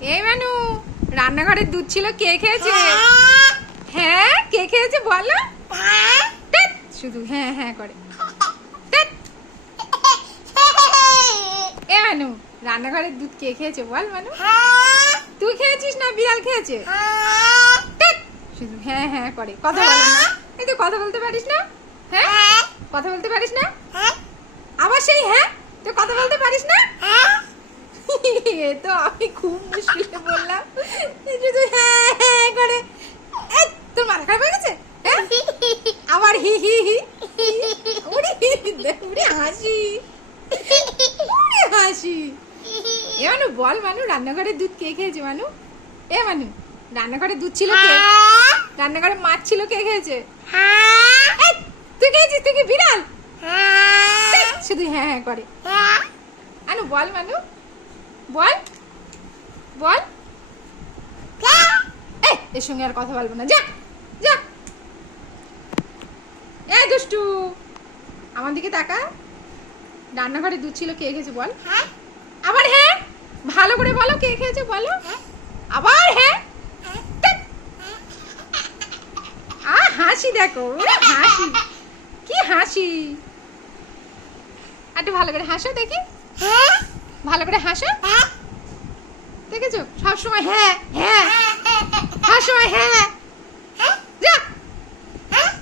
এই মানু, রান্নাঘরের দুধ ছিল, কে খেয়েছে? হ্যাঁ, কে খেয়েছে বলো? ধ্যাৎ, শুধু হ্যাঁ হ্যাঁ করে। ধ্যাৎ। এ মানু, রান্নাঘরের দুধ কে খেয়েছে বল মানু? তুই খেয়েছিস না বিড়াল খেয়েছে? ধ্যাৎ, শুধু হ্যাঁ হ্যাঁ করে, কথা বলে না। এই তো কথা বলতে পারিস না? হ্যাঁ, কথা বলতে পারিস না? আবার সেই হ্যাঁ, তুই কথা বলতে পারিস না? এ তো আমি খুব মুশকিলে বললাম, শুধু হ্যাঁ হ্যাঁ করে। এই, তোর মাথা খারাপ হয়ে গেছে? হ্যাঁ? আবার হি হি হি। উড়ি উড়ি হাসি, উড়ি হাসি। এ মানু বল মানু, রান্নাঘরের দুধ কে খেয়েছে মানু? এ মানু, রান্নাঘরে দুধ ছিল কে? রান্নাঘরে মাছ ছিল, কে খেয়েছে? এই, তুই খেয়েছিস? তুই কি বিড়াল? শুধু হ্যাঁ হ্যাঁ করে। আনু বল মানু, বল বল। এই, এর সঙ্গে আর কথা বলবো না, যা যা। এই দুষ্টু, আমার দিকে তাকা। রান্নাঘরে দুধ ছিল, কে খেয়েছে বল? আবার হ্যাঁ, ভালো করে বলো, কে খেয়েছে বলো? আবার হ্যাঁ। হাসি দেখো, হাসি, কি হাসি। একটু ভালো করে হাসো দেখি, ভালো করে হাসো। দেখেছো, সবসময় হ্যাঁ হ্যাঁ, সবসময় হ্যাঁ। যা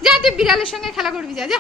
যা, তুই বিড়ালের সঙ্গে খেলা করবি, যা যা।